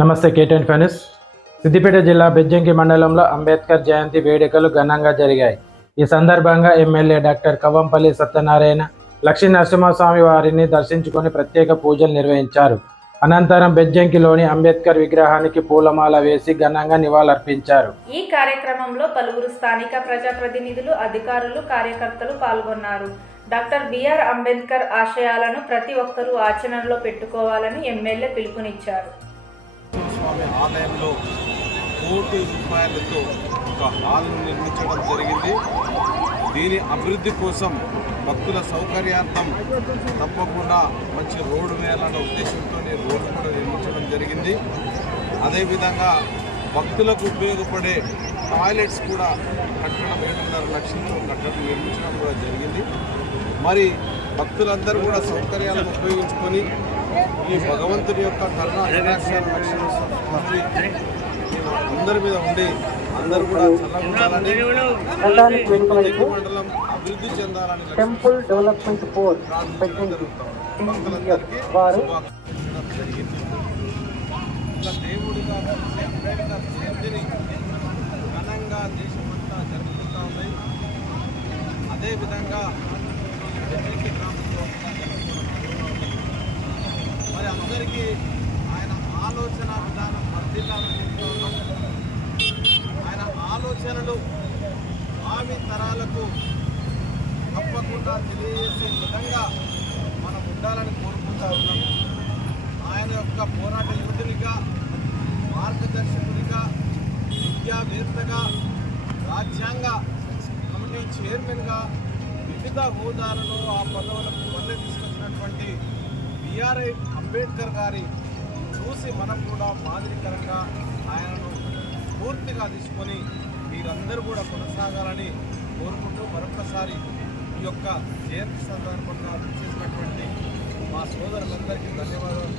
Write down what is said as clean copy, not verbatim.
నమస్తే కేటెన్ ఫెనిస్. సిద్దిపేట జిల్లా బెజ్జంకి మండలంలో అంబేద్కర్ జయంతి వేడుకలు ఘనంగా జరిగాయి. ఈ సందర్భంగా ఎమ్మెల్యే డాక్టర్ కవ్వంపల్లి సత్యనారాయణ లక్ష్మీ నరసింహస్వామి వారిని దర్శించుకొని ప్రత్యేక పూజలు నిర్వహించారు. అనంతరం బెజ్జంకిలోని అంబేద్కర్ విగ్రహానికి పూలమాల వేసి ఘనంగా నివాళులర్పించారు. ఈ కార్యక్రమంలో పలువురు స్థానిక ప్రజాప్రతినిధులు, అధికారులు, కార్యకర్తలు పాల్గొన్నారు. డాక్టర్ బిఆర్ అంబేద్కర్ ఆశయాలను ప్రతి ఒక్కరూ ఆచరణలో పెట్టుకోవాలని ఎమ్మెల్యే పిలుపునిచ్చారు. స్వామి ఆలయంలో ₹1 కోట్లతో ఒక హాల్ను నిర్మించడం జరిగింది. దీని అభివృద్ధి కోసం భక్తుల సౌకర్యార్థం తప్పకుండా మంచి రోడ్డు వేయాలన్న ఉద్దేశంతో రోడ్డు కూడా నిర్మించడం జరిగింది. అదేవిధంగా భక్తులకు ఉపయోగపడే టాయిలెట్స్ కూడా కట్టడం 7.5 లక్షలతో కట్టడం నిర్మించడం కూడా జరిగింది. మరి భక్తులందరూ కూడా సౌకర్యాలను ఉపయోగించుకొని ఈ భగవంతుడి యొక్క కరుణ అందరి మీద ఉండి అందరూ కూడా చల్లగా ఉండాలని, మండలం అభివృద్ధి చెందాలని టెంపుల్ డెవలప్మెంట్ బోర్డ్ భక్తులందరికీ జరిగింది. ఇలా దేవుడిగా అంబేద్కర్ జయంతిని ఘనంగా దేశమంతా జరుపుకుంటా ఉన్నాయి. అదేవిధంగా గ్రామంలో మరి అందరికీ ఆయన ఆలోచన విధానం వర్ధిల్లాలని చెప్తున్నాం. ఆయన ఆలోచనలు భావి తరాలకు తప్పకుండా తెలియజేసే విధంగా మనం ఉండాలని కోరుకుంటా ఉన్నాం. ఆయన యొక్క పోరాట యోధునిగా, మార్గదర్శకునిగా, విద్యావేత్తగా, రాజ్యాంగ కమిటీ చైర్మన్గా వివిధ హోదాలను ఆ పదవులకు వల్లే తీసుకొచ్చినటువంటి బిఆర్ అంబేద్కర్ గారి చూసి మనం కూడా మాదిరికరంగా ఆయనను పూర్తిగా తీసుకొని మీరందరూ కూడా కొనసాగాలని కోరుకుంటూ మరొకసారి ఈ యొక్క జయంతి సందర్భంగా చేసినటువంటి మా సోదరులందరికీ ధన్యవాదాలు.